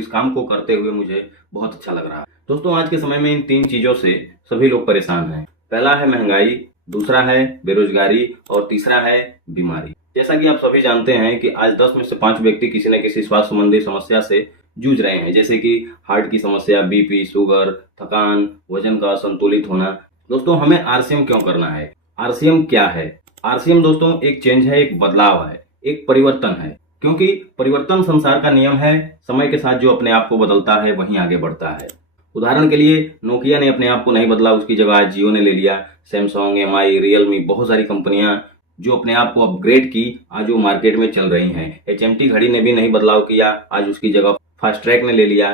इस काम को करते हुए मुझे बहुत अच्छा लग रहा है। दोस्तों आज के समय में इन 3 चीजों से सभी लोग परेशान हैं। पहला है महंगाई, दूसरा है बेरोजगारी और तीसरा है बीमारी। जैसा कि आप सभी जानते हैं कि आज 10 में से 5 व्यक्ति किसी न किसी स्वास्थ्य संबंधी समस्या से जूझ रहे हैं, जैसे कि हार्ट की समस्या, बीपी, शुगर, थकान, वजन का असंतुलित होना। दोस्तों हमें आरसीएम क्यों करना है? आरसीएम क्या है? आरसीएम दोस्तों एक चेंज है, एक बदलाव है, एक परिवर्तन है, क्योंकि परिवर्तन संसार का नियम है। समय के साथ जो अपने आप को बदलता है वहीं आगे बढ़ता है। उदाहरण के लिए नोकिया ने अपने आप को नहीं बदला, उसकी जगह आज जियो ने ले लिया। सैमसंग, एमआई, रियलमी, बहुत सारी कंपनियां जो अपने आप को अपग्रेड की, आज वो मार्केट में चल रही हैं। एचएमटी घड़ी ने भी नहीं बदलाव किया, आज उसकी जगह फास्ट ट्रैक ने ले लिया।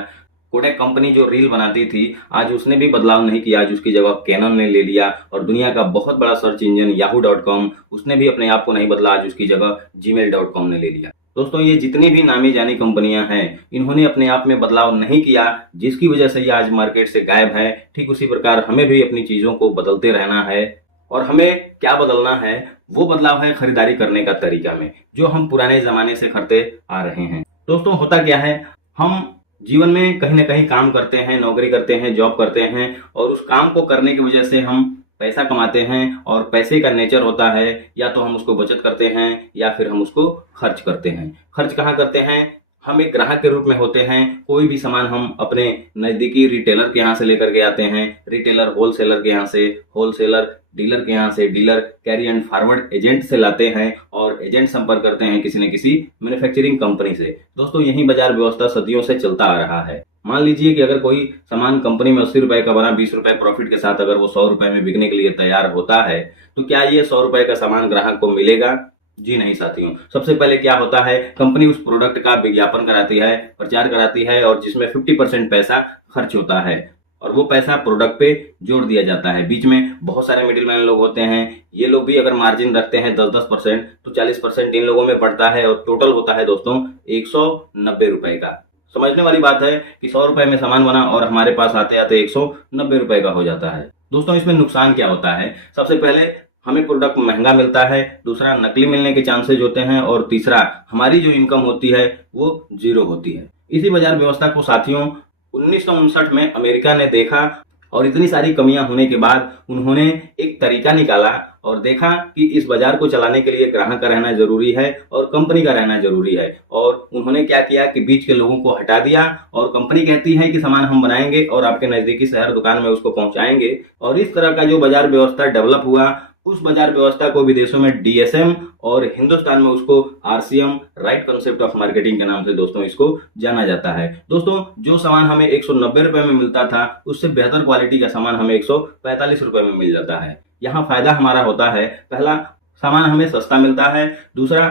कोडैक कंपनी जो रील बनाती थी, आज उसने भी बदलाव नहीं किया, आज उसकी जगह कैनन ने ले लिया। और दुनिया का बहुत बड़ा सर्च इंजन yahoo.com, उसने भी अपने आप को नहीं बदला, आज उसकी जगह gmail.com ने ले लिया। दोस्तों ये जितनी भी नामी जानी कंपनियां हैं, इन्होंने अपने आप में बदलाव नहीं किया, जिसकी वजह से ये आज मार्केट से गायब है। ठीक उसी प्रकार हमें भी अपनी चीजों को बदलते रहना है। और हमें क्या बदलना है? वो बदलाव है खरीदारी करने का तरीका में, जो हम पुराने जमाने से करते आ रहे हैं। दोस्तों होता क्या है, हम जीवन में कहीं ना कहीं काम करते हैं, नौकरी करते हैं, जॉब करते हैं, और उस काम को करने की वजह से हम पैसा कमाते हैं। और पैसे का नेचर होता है, या तो हम उसको बचत करते हैं या फिर हम उसको खर्च करते हैं। खर्च कहाँ करते हैं? हम एक ग्राहक के रूप में होते हैं। कोई भी सामान हम अपने नजदीकी रिटेलर के यहाँ से लेकर के आते हैं, रिटेलर होलसेलर के यहाँ से, होलसेलर डीलर के यहाँ से, dealer carry and forward agent से लाते हैं, और एजेंट संपर्क करते हैं किसी न किसी मैन्युफैक्चरिंग कंपनी से। दोस्तों यही बाजार व्यवस्था सदियों से चलता आ रहा है। मान लीजिए कि अगर कोई सामान कंपनी में 80 रुपए का बना 20 रुपए प्रॉफिट के साथ अगर वो 100 रुपए में बिकने के लिए तैयार होता है, तो क्या ये 100 रुपए का सामान ग्राहक को मिलेगा? जी नहीं साथियों। सबसे पहले क्या होता है, कंपनी उस प्रोडक्ट का विज्ञापन कराती है, प्रचार कराती है, और जिसमें 50% पैसा खर्च होता है, और वो पैसा प्रोडक्ट पे जोड़ दिया जाता है। बीच में बहुत सारे मिडिलमैन लोग होते हैं, ये लोग भी अगर मार्जिन रखते हैं 10-10%, तो 40% इन लोगों में बढ़ता है, और टोटल होता है दोस्तों 190 रुपए का। समझने वाली बात है कि 100 रुपए में सामान बना और हमारे पास आते आते 190 रुपए का हो जाता है। दोस्तों इसमें नुकसान क्या होता है? सबसे पहले हमें प्रोडक्ट महंगा मिलता है, दूसरा नकली मिलने के चांसेस होते हैं, और तीसरा हमारी जो इनकम होती है वो 0 होती है। इसी बाजार व्यवस्था को साथियों 1959 में अमेरिका ने देखा, और इतनी सारी कमियां होने के बाद उन्होंने एक तरीका निकाला और देखा कि इस बाजार को चलाने के लिए ग्राहक का रहना जरूरी है और कंपनी का रहना जरूरी है। और उन्होंने क्या किया कि बीच के लोगों को हटा दिया, और कंपनी कहती है कि सामान हम बनाएंगे और आपके नजदीकी शहर दुकान में उसको पहुंचाएंगे। और इस तरह का जो बाजार व्यवस्था डेवलप हुआ, उस बाजार व्यवस्था को विदेशों में डीएसएम और हिंदुस्तान में उसको RCM, right concept of marketing के नाम से दोस्तों इसको जाना जाता है। दोस्तों जो सामान हमें 190 रुपए में मिलता था, उससे बेहतर क्वालिटी का सामान हमें 145 रुपए में मिल जाता है। यहाँ फायदा हमारा होता है, पहला सामान हमें सस्ता मिलता है, दूसरा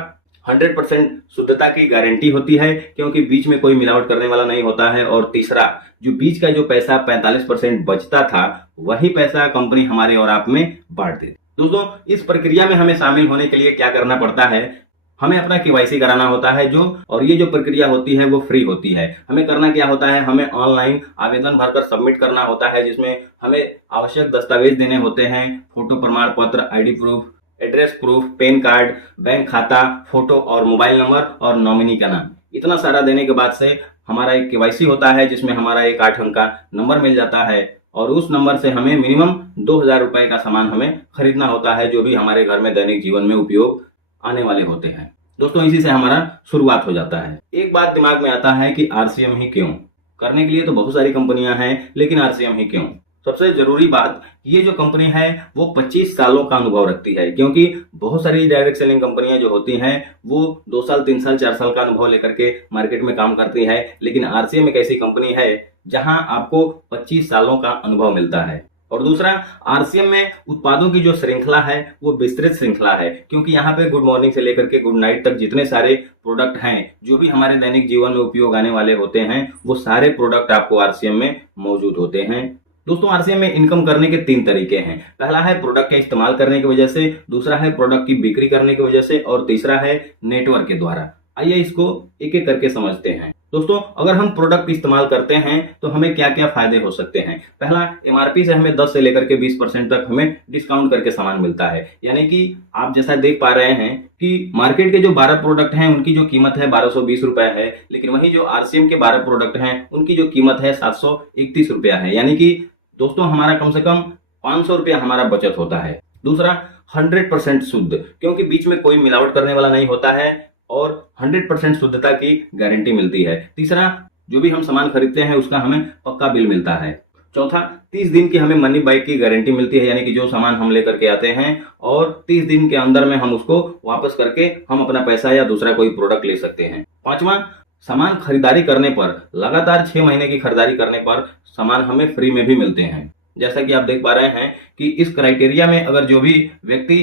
100% शुद्धता की गारंटी होती है क्योंकि बीच में कोई मिलावट करने वाला नहीं होता है, और तीसरा जो बीच का जो पैसा 45% बचता था, वही पैसा कंपनी हमारे और आप में बांट देती। दोस्तों इस प्रक्रिया में हमें शामिल होने के लिए क्या करना पड़ता है? हमें अपना केवाईसी कराना होता है और ये जो प्रक्रिया होती है वो फ्री होती है। हमें करना क्या होता है? हमें ऑनलाइन आवेदन भरकर सबमिट करना होता है, जिसमें हमें आवश्यक दस्तावेज देने होते हैं, फोटो प्रमाण पत्र, ID proof, address proof, pan card, bank खाता, फोटो और मोबाइल नंबर और नॉमिनी का नाम। इतना सारा देने के बाद से हमारा एक केवाईसी होता है, जिसमें हमारा एक 8 अंक का नंबर मिल जाता है, और उस नंबर से हमें मिनिमम 2000 रुपए का सामान हमें खरीदना होता है, जो भी हमारे घर में दैनिक जीवन में उपयोग आने वाले होते हैं। दोस्तों इसी से हमारा शुरुआत हो जाता है। एक बात दिमाग में आता है कि आरसीएम ही क्यों? करने के लिए तो बहुत सारी कंपनियां हैं, लेकिन आरसीएम ही क्यों? सबसे जरूरी बात, ये जो कंपनी है वो 25 सालों का अनुभव रखती है, क्योंकि बहुत सारी डायरेक्ट सेलिंग कंपनियां जो होती हैं वो 2 साल, 3 साल, 4 साल का अनुभव लेकर के मार्केट में काम करती है, लेकिन आरसीएम एक ऐसी कंपनी है जहां आपको 25 सालों का अनुभव मिलता है। और दूसरा, आरसीएम में उत्पादों की जो श्रृंखला है वो विस्तृत श्रृंखला है, क्योंकि यहाँ पे गुड मॉर्निंग से लेकर के गुड नाइट तक जितने सारे प्रोडक्ट हैं जो भी हमारे दैनिक जीवन में उपयोग आने वाले होते हैं, वो सारे प्रोडक्ट आपको आरसीएम में मौजूद होते हैं। दोस्तों आरसीएम में इनकम करने के 3 तरीके हैं। पहला है प्रोडक्ट का इस्तेमाल करने की वजह से, दूसरा है प्रोडक्ट की बिक्री करने की वजह से, और तीसरा है नेटवर्क के द्वारा। आइए इसको एक एक करके समझते हैं। दोस्तों अगर हम प्रोडक्ट इस्तेमाल करते हैं तो हमें क्या क्या फायदे हो सकते हैं। पहला, एमआरपी से हमें 10 से लेकर के 20% तक हमें डिस्काउंट करके सामान मिलता है। यानी कि आप जैसा देख पा रहे हैं कि मार्केट के जो 12 प्रोडक्ट हैं उनकी जो कीमत है 1220 रुपए है, लेकिन वही जो आरसीएम के 12 प्रोडक्ट हैं उनकी जो कीमत है 731 रुपया है। यानी कि दोस्तों हमारा कम से कम 500 रुपया हमारा बचत होता है। दूसरा, 100% शुद्ध, क्योंकि बीच में कोई मिलावट करने वाला नहीं होता है और 100% शुद्धता की गारंटी मिलती है। तीसरा, जो भी हम सामान खरीदते हैं उसका हमें पक्का बिल मिलता है। चौथा, 30 दिन की हमें मनी बैक की गारंटी मिलती है, यानी कि जो सामान हम लेकर के आते हैं और 30 दिन के अंदर में हम उसको वापस करके हम अपना पैसा या दूसरा कोई प्रोडक्ट ले सकते हैं। पांचवा, सामान खरीदारी करने पर लगातार 6 महीने की खरीदारी करने पर सामान हमें फ्री में भी मिलते हैं। जैसा कि आप देख पा रहे हैं कि इस क्राइटेरिया में अगर जो भी व्यक्ति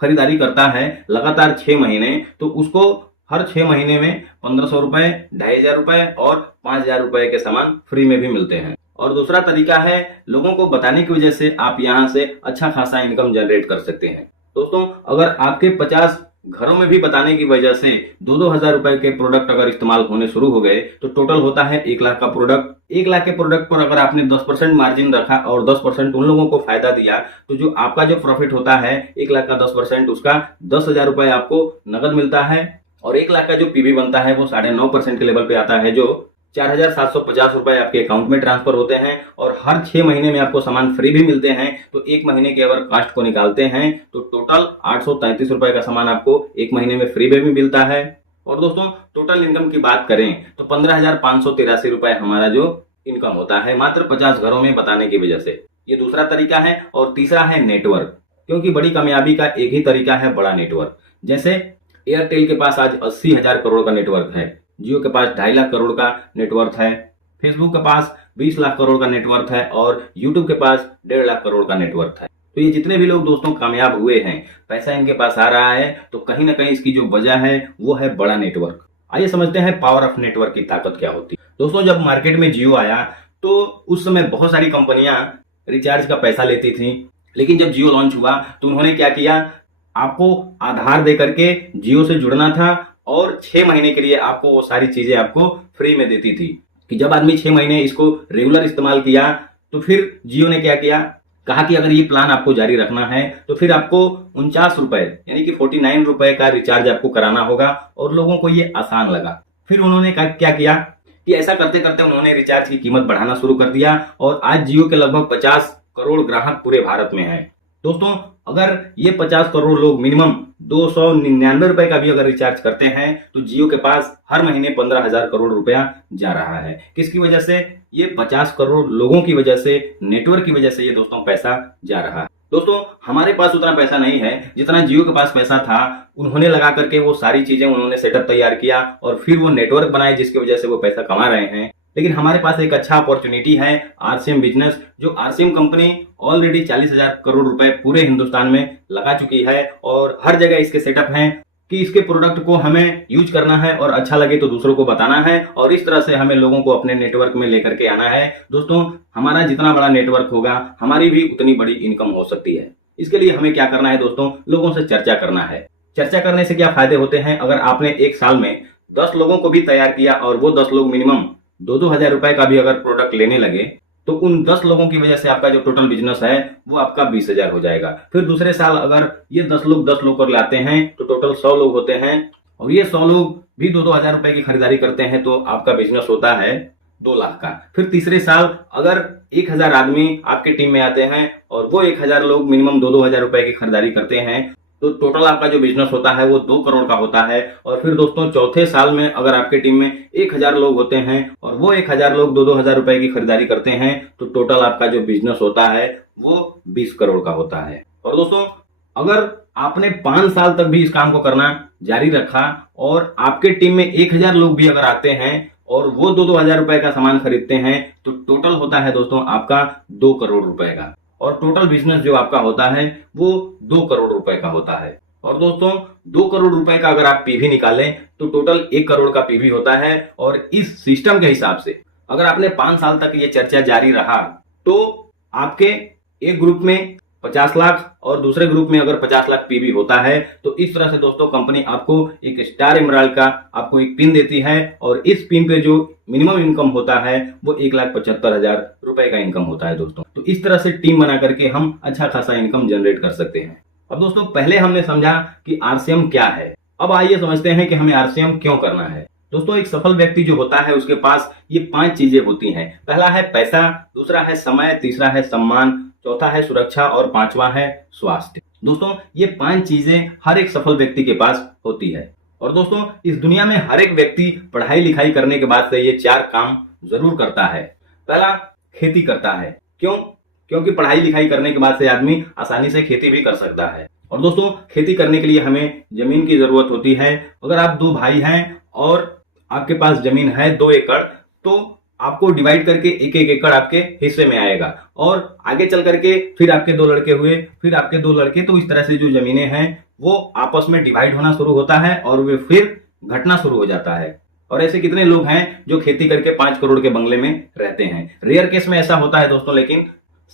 खरीदारी करता है लगातार 6 महीने, तो उसको हर 6 महीने में 1500 रुपए, 2500 रुपए और 5000 रुपए के सामान फ्री में भी मिलते हैं। और दूसरा तरीका है, लोगों को बताने की वजह से आप यहाँ से अच्छा खासा इनकम जनरेट कर सकते हैं। दोस्तों अगर आपके 50 घरों में भी बताने की वजह से 2-2 हजार रुपए के प्रोडक्ट अगर इस्तेमाल होने शुरू हो गए तो टोटल होता है 1 लाख का प्रोडक्ट। 1 लाख के प्रोडक्ट पर अगर आपने 10% मार्जिन रखा और 10% उन लोगों को फायदा दिया, तो जो आपका जो प्रॉफिट होता है 1 लाख का 10%, उसका 10,000 रुपए आपको नगद मिलता है। और 1 लाख का जो पीवी बनता है वो 9.5% के लेवल पे आता है, जो 4,750 रुपए आपके अकाउंट में ट्रांसफर होते हैं। और हर 6 महीने में आपको सामान फ्री भी मिलते हैं। तो 1 महीने के अगर कास्ट को निकालते हैं तो टोटल 833 रुपए का सामान आपको 1 महीने में फ्री में भी मिलता है। और दोस्तों टोटल इनकम की बात करें तो 15,583 रुपए हमारा जो इनकम होता है मात्र 50 घरों में बताने की वजह से। ये दूसरा तरीका है। और तीसरा है नेटवर्क, क्योंकि बड़ी कामयाबी का एक ही तरीका है, बड़ा नेटवर्क। जैसे एयरटेल के पास आज 80,000 करोड़ का नेटवर्क है, जियो के पास 2.5 लाख करोड़ का नेटवर्क है, फेसबुक के पास 20 लाख करोड़ का नेटवर्क है और यूट्यूब के पास 1.5 लाख करोड़ का नेटवर्क है। तो ये जितने भी लोग दोस्तों कामयाब हुए हैं, पैसा इनके पास आ रहा है, तो कहीं ना कहीं इसकी जो वजह है वो है बड़ा नेटवर्क। आइए समझते हैं पावर ऑफ नेटवर्क की ताकत क्या होती है। दोस्तों जब मार्केट में जियो आया तो उस समय बहुत सारी कंपनियां रिचार्ज का पैसा लेती थी, लेकिन जब जियो लॉन्च हुआ तो उन्होंने क्या किया, आपको आधार दे करके जियो से जुड़ना था और 6 महीने के लिए आपको वो सारी चीजें आपको फ्री में देती थी। कि जब आदमी 6 महीने इसको रेगुलर इस्तेमाल किया तो फिर जियो ने क्या किया, कहा कि अगर ये प्लान आपको जारी रखना है तो फिर आपको 49 रुपए यानी कि 49 रुपए का रिचार्ज आपको कराना होगा। और लोगों को ये आसान लगा। फिर उन्होंने क्या किया कि ऐसा करते करते उन्होंने रिचार्ज की कीमत बढ़ाना शुरू कर दिया और आज जियो के लगभग 50 करोड़ ग्राहक पूरे भारत में हैं। दोस्तों अगर ये 50 करोड़ लोग मिनिमम 299 रुपए का भी अगर रिचार्ज करते हैं तो जियो के पास हर महीने 15,000 करोड़ रुपया जा रहा है। किसकी वजह से? ये 50 करोड़ लोगों की वजह से, नेटवर्क की वजह से ये दोस्तों पैसा जा रहा है। दोस्तों हमारे पास उतना पैसा नहीं है जितना जियो के पास पैसा था। उन्होंने लगा करके वो सारी चीजें उन्होंने सेटअप तैयार किया और फिर वो नेटवर्क बनाए जिसकी वजह से वो पैसा कमा रहे हैं। लेकिन हमारे पास एक अच्छा अपॉर्चुनिटी है, आरसीएम बिजनेस, जो आरसीएम कंपनी ऑलरेडी 40,000 करोड़ रुपए पूरे हिंदुस्तान में लगा चुकी है और हर जगह इसके सेटअप हैं कि इसके प्रोडक्ट को हमें यूज करना है और अच्छा लगे तो दूसरों को बताना है और इस तरह से हमें लोगों को अपने नेटवर्क में लेकर के आना है। दोस्तों हमारा जितना बड़ा नेटवर्क होगा हमारी भी उतनी बड़ी इनकम हो सकती है। इसके लिए हमें क्या करना है दोस्तों, लोगों से चर्चा करना है। चर्चा करने से क्या फायदे होते हैं, अगर आपने एक साल में 10 लोगों को भी तैयार किया और वो 10 लोग मिनिमम 2-2 हजार रुपए का भी अगर प्रोडक्ट लेने लगे तो उन 10 लोगों की वजह से आपका जो टोटल बिजनेस है वो आपका 20,000 हो जाएगा। फिर दूसरे साल अगर ये 10 लोग कर लाते हैं तो टोटल 100 लोग होते हैं और ये 100 लोग भी 2-2 हजार रुपए की खरीदारी करते हैं तो आपका बिजनेस होता है 2 लाख का। फिर तीसरे साल अगर 1,000 आदमी आपके टीम में आते हैं और वो 1,000 लोग मिनिमम 2-2 हजार रुपए की खरीदारी करते हैं तो टोटल आपका जो बिजनेस होता है वो 2 करोड़ का होता है। और फिर दोस्तों चौथे साल में अगर आपके टीम में 1,000 लोग होते हैं और वो 1,000 लोग 2-2 हजार रुपए की खरीदारी करते हैं तो टोटल आपका जो बिजनेस होता है वो 20 करोड़ का होता है। और दोस्तों अगर आपने 5 साल तक भी इस काम को करना जारी रखा और आपके टीम में 1,000 लोग भी अगर आते हैं और वो 2-2 हजार रुपए का सामान खरीदते हैं तो टोटल होता है दोस्तों आपका 2 करोड़ रुपए का। और टोटल बिजनेस जो आपका होता है वो 2 करोड़ रुपए का होता है। और दोस्तों 2 करोड़ रुपए का अगर आप पीवी निकालें तो टोटल 1 करोड़ का पीवी होता है। और इस सिस्टम के हिसाब से अगर आपने 5 साल तक ये चर्चा जारी रहा तो आपके एक ग्रुप में 50 लाख और दूसरे ग्रुप में अगर 50 लाख पीवी होता है तो इस तरह से दोस्तों कंपनी आपको एक स्टार एमराल्ड का आपको एक पिन देती है और इस पिन पे जो मिनिमम इनकम होता है वो 1,75,000 रुपए का इनकम होता है दोस्तों। तो इस तरह से टीम बना करके हम अच्छा खासा इनकम जनरेट कर सकते हैं। अब दोस्तों पहले हमने समझा कि आरसीएम क्या है, अब आइए समझते हैं कि हमें आरसीएम क्यों करना है। दोस्तों एक सफल व्यक्ति जो होता है उसके पास ये 5 चीजें होती हैं। पहला है पैसा, दूसरा है समय, तीसरा है सम्मान, चौथा है सुरक्षा और पांचवा है स्वास्थ्य। दोस्तों ये 5 चीजें हर एक सफल व्यक्ति के पास होती है और दोस्तों इस दुनिया में हर एक व्यक्ति पढ़ाई लिखाई करने के बाद से ये 4 काम जरूर करता है। पहला, खेती करता है। क्यों? क्योंकि पढ़ाई लिखाई करने के बाद से आदमी आसानी से खेती भी कर सकता है। और दोस्तों खेती करने के लिए हमें जमीन की जरूरत होती है। अगर आप 2 भाई हैं और आपके पास जमीन है 2 एकड़ तो आपको डिवाइड करके 1-1 एकड़ आपके हिस्से में आएगा और आगे चल करके फिर आपके 2 लड़के हुए, फिर आपके 2 लड़के, तो इस तरह से जो जमीनें हैं वो आपस में डिवाइड होना शुरू होता है और वे फिर घटना शुरू हो जाता है। और ऐसे कितने लोग हैं जो खेती करके 5 करोड़ के बंगले में रहते हैं। रेयर केस में ऐसा होता है दोस्तों, लेकिन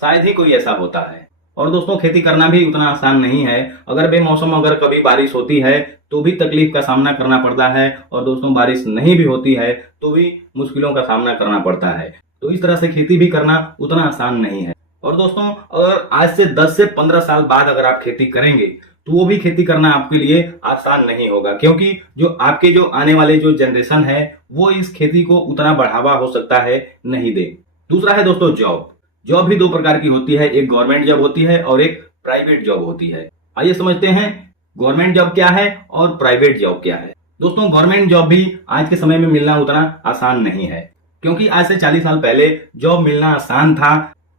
शायद ही कोई ऐसा होता है। और दोस्तों खेती करना भी उतना आसान नहीं है। अगर बेमौसम अगर कभी बारिश होती है तो भी तकलीफ का सामना करना पड़ता है और दोस्तों बारिश नहीं भी होती है तो भी मुश्किलों का सामना करना पड़ता है। तो इस तरह से खेती भी करना उतना आसान नहीं है। और दोस्तों अगर आज से 10 से 15 साल बाद अगर आप खेती करेंगे तो वो भी खेती करना आपके लिए आसान नहीं होगा, क्योंकि जो आपके जो आने वाले जो जनरेशन है वो इस खेती को उतना बढ़ावा हो सकता है नहीं दे। दूसरा है दोस्तों जॉब। जॉब भी 2 प्रकार की होती है, एक गवर्नमेंट जॉब होती है और एक प्राइवेट जॉब होती है। आइए समझते हैं गवर्नमेंट जॉब क्या है और प्राइवेट जॉब क्या है। दोस्तों गवर्नमेंट जॉब भी आज के समय में मिलना उतना आसान नहीं है, क्योंकि आज से 40 साल पहले जॉब मिलना आसान था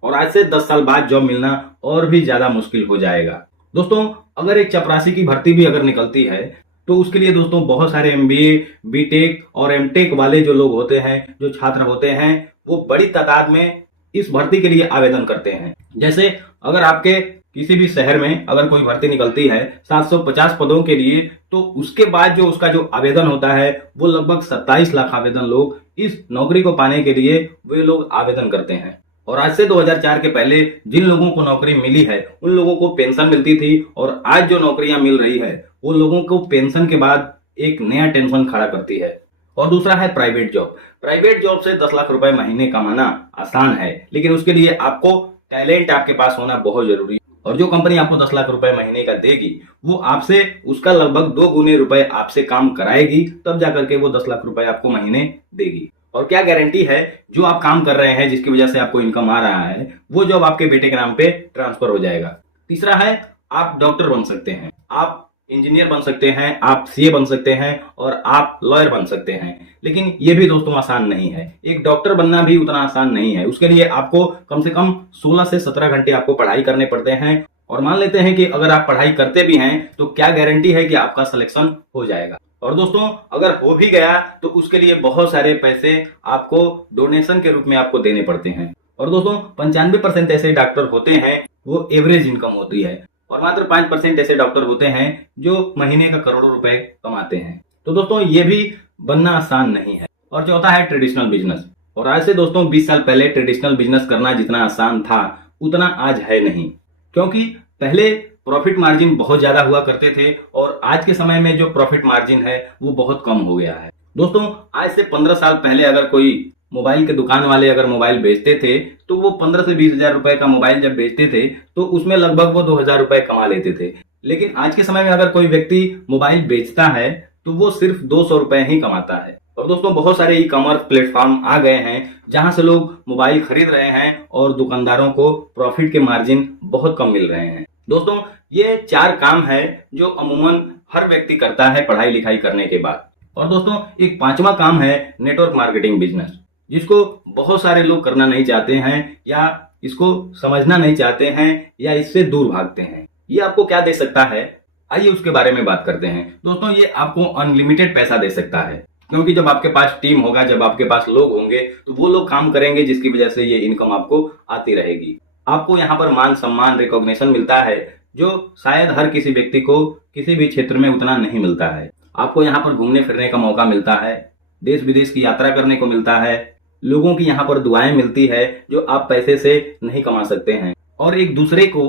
और आज से 10 साल बाद जॉब मिलना और भी ज्यादा मुश्किल हो जाएगा। दोस्तों अगर एक चपरासी की भर्ती भी अगर निकलती है तो उसके लिए दोस्तों बहुत सारे एमबीए, बीटेक और एमटेक वाले जो लोग होते हैं, जो छात्र होते हैं, वो बड़ी तादाद में इस भर्ती के लिए आवेदन करते हैं। जैसे अगर आपके किसी भी शहर में अगर कोई भर्ती निकलती है 750 पदों के लिए, तो उसके बाद जो उसका जो आवेदन होता है वो लगभग 27 लाख आवेदन लोग इस नौकरी को पाने के लिए वे लोग आवेदन करते हैं। और आज से 2004 के पहले जिन लोगों को नौकरी मिली है उन लोगों को पेंशन मिलती थी और आज जो नौकरियां मिल रही है वो लोगों को पेंशन के बाद एक नया टेंशन खड़ा करती है। और दूसरा है प्राइवेट जॉब। प्राइवेट जॉब से 10 लाख रुपए महीने कमाना आसान है, लेकिन उसके लिए आपको टैलेंट आपके पास होना बहुत जरूरी है। और जो कंपनी आपको 10 लाख रुपए महीने का देगी वो आपसे उसका लगभग 2 गुने रुपए आपसे काम कराएगी, तब जाकर के वो 10 लाख रुपए आपको महीने देगी। और क्या गारंटी है जो आप काम कर रहे हैं जिसकी वजह से आपको इनकम आ रहा है वो जॉब आपके बेटे के नाम पे ट्रांसफर हो जाएगा। तीसरा है आप डॉक्टर बन सकते हैं, आप इंजीनियर बन सकते हैं, आप सीए बन सकते हैं और आप लॉयर बन सकते हैं। लेकिन ये भी दोस्तों आसान नहीं है। एक डॉक्टर बनना भी उतना आसान नहीं है। उसके लिए आपको कम से कम 16 से 17 घंटे आपको पढ़ाई करने पड़ते हैं। और मान लेते हैं कि अगर आप पढ़ाई करते भी हैं तो क्या गारंटी है कि आपका सिलेक्शन हो जाएगा। और दोस्तों अगर हो भी गया तो उसके लिए बहुत सारे पैसे आपको डोनेशन के रूप में आपको देने पड़ते हैं। और दोस्तों 95% ऐसे डॉक्टर होते हैं वो एवरेज इनकम होती है और मात्र 5% ऐसे डॉक्टर होते हैं जो महीने का करोड़ों रुपए कमाते हैं। तो दोस्तों ये भी बनना आसान नहीं है। और चौथा है ट्रेडिशनल बिजनेस। और आज से दोस्तों 20 साल पहले ट्रेडिशनल बिजनेस करना जितना आसान था उतना आज है नहीं, क्योंकि पहले प्रॉफिट मार्जिन बहुत ज्यादा हुआ करते थे और आज के समय में जो प्रॉफिट मार्जिन है वो बहुत कम हो गया है। दोस्तों आज से 15 साल पहले अगर कोई मोबाइल के दुकान वाले अगर मोबाइल बेचते थे तो वो 15 से 20 हजार रुपए का मोबाइल जब बेचते थे तो उसमें लगभग वो 2000 रुपए कमा लेते थे। लेकिन आज के समय में अगर कोई व्यक्ति मोबाइल बेचता है तो वो सिर्फ 200 रुपए ही कमाता है। और दोस्तों बहुत सारे ई कॉमर्स प्लेटफॉर्म आ गए हैं जहां से लोग मोबाइल खरीद रहे हैं और दुकानदारों को प्रॉफिट के मार्जिन बहुत कम मिल रहे हैं। दोस्तों ये 4 काम है जो अमूमन हर व्यक्ति करता है पढ़ाई लिखाई करने के बाद। और दोस्तों एक 5वां काम है नेटवर्क मार्केटिंग बिजनेस, जिसको बहुत सारे लोग करना नहीं चाहते हैं या इसको समझना नहीं चाहते हैं या इससे दूर भागते हैं। ये आपको क्या दे सकता है, आइए उसके बारे में बात करते हैं। दोस्तों ये आपको अनलिमिटेड पैसा दे सकता है, क्योंकि जब आपके पास टीम होगा, जब आपके पास लोग होंगे तो वो लोग काम करेंगे जिसकी वजह से ये इनकम आपको आती रहेगी। आपको यहाँ पर मान सम्मान रिकॉग्निशन मिलता है जो शायद हर किसी व्यक्ति को किसी भी क्षेत्र में उतना नहीं मिलता है। आपको यहाँ पर घूमने फिरने का मौका मिलता है, देश विदेश की यात्रा करने को मिलता है, लोगों की यहाँ पर दुआएं मिलती है जो आप पैसे से नहीं कमा सकते हैं, और एक दूसरे को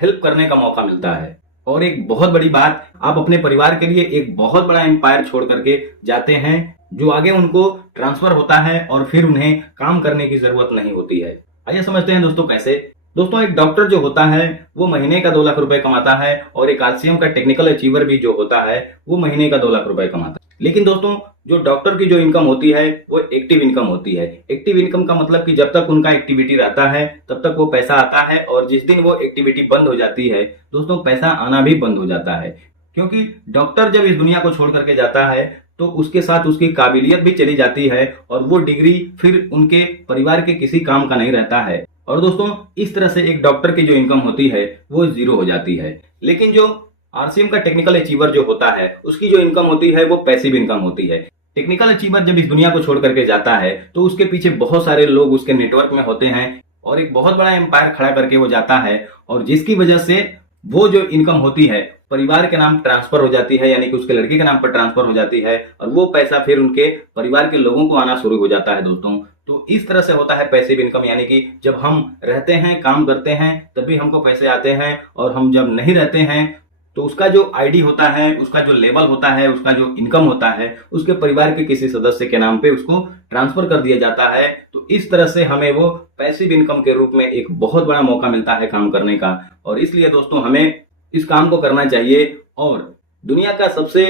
हेल्प करने का मौका मिलता है। और एक बहुत बड़ी बात, आप अपने परिवार के लिए एक बहुत बड़ा एम्पायर छोड़ करके जाते हैं, जो आगे उनको ट्रांसफर होता है और फिर उन्हें काम करने की जरूरत नहीं होती है। आइए समझते हैं दोस्तों कैसे। दोस्तों, एक डॉक्टर जो होता है वो महीने का 2 लाख रुपए कमाता है, और एक आरसीएम का टेक्निकल अचीवर भी जो होता है वो महीने का 2 लाख रुपए कमाता है। लेकिन दोस्तों, जो डॉक्टर की जो इनकम होती है वो एक्टिव इनकम होती है। एक्टिव इनकम का मतलब कि जब तक उनका एक्टिविटी रहता है तब तक वो पैसा आता है, और जिस दिन वो एक्टिविटी बंद हो जाती है दोस्तों, पैसा आना भी बंद हो जाता है। क्योंकि डॉक्टर जब इस दुनिया को छोड़ करके जाता है तो उसके साथ उसकी काबिलियत भी चली जाती है, और वो डिग्री फिर उनके परिवार के किसी काम का नहीं रहता है। और दोस्तों, इस तरह से एक डॉक्टर की जो इनकम होती है वो जीरो हो जाती है। लेकिन जो आरसीएम का टेक्निकल अचीवर जो होता है उसकी जो इनकम होती है वो पैसिव इनकम होती है। टेक्निकल अचीवर जब इस दुनिया को छोड़ करके जाता है तो उसके पीछे बहुत सारे लोग उसके नेटवर्क में होते हैं, और एक बहुत बड़ा एम्पायर खड़ा करके वो जाता है, और जिसकी वजह से वो जो इनकम होती है परिवार के नाम ट्रांसफर हो जाती है, यानी कि उसके लड़के के नाम पर ट्रांसफर हो जाती है, और वो पैसा फिर उनके परिवार के लोगों को आना शुरू हो जाता है दोस्तों। तो इस तरह से होता है पैसिव इनकम, यानी कि जब हम रहते हैं, काम करते हैं, तभी हमको पैसे आते हैं, और हम जब नहीं रहते हैं तो उसका जो आईडी होता है, उसका जो लेवल होता है, उसका जो इनकम होता है, उसके परिवार के किसी सदस्य के नाम पे उसको ट्रांसफर कर दिया जाता है। तो इस तरह से हमें वो पैसिव इनकम के रूप में एक बहुत बड़ा मौका मिलता है काम करने का। और इसलिए दोस्तों, हमें इस काम को करना चाहिए। और दुनिया का सबसे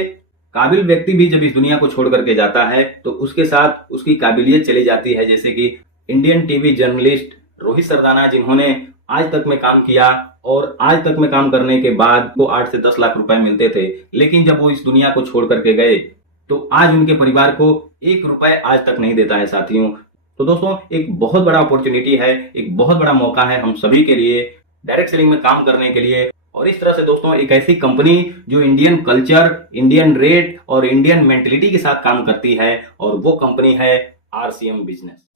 काबिल व्यक्ति भी जब इस दुनिया को छोड़ करके जाता है तो उसके साथ उसकी काबिलियत चली जाती है। जैसे कि Indian TV journalist Rohit Sardana, जिन्होंने आज तक में काम किया, और आज तक में काम करने के बाद वो 8 से 10 लाख रुपए मिलते थे, लेकिन जब वो इस दुनिया को छोड़ करके गए तो आज उनके परिवार को 1 रुपए आज तक नहीं देता है साथियों। तो दोस्तों, एक बहुत बड़ा अपॉर्चुनिटी है, एक बहुत बड़ा मौका है हम सभी के लिए डायरेक्ट सेलिंग में काम करने के लिए। और इस तरह से दोस्तों, एक ऐसी कंपनी जो इंडियन कल्चर, इंडियन रेट और इंडियन मेंटेलिटी के साथ काम करती है, और वो कंपनी है आरसीएम बिजनेस।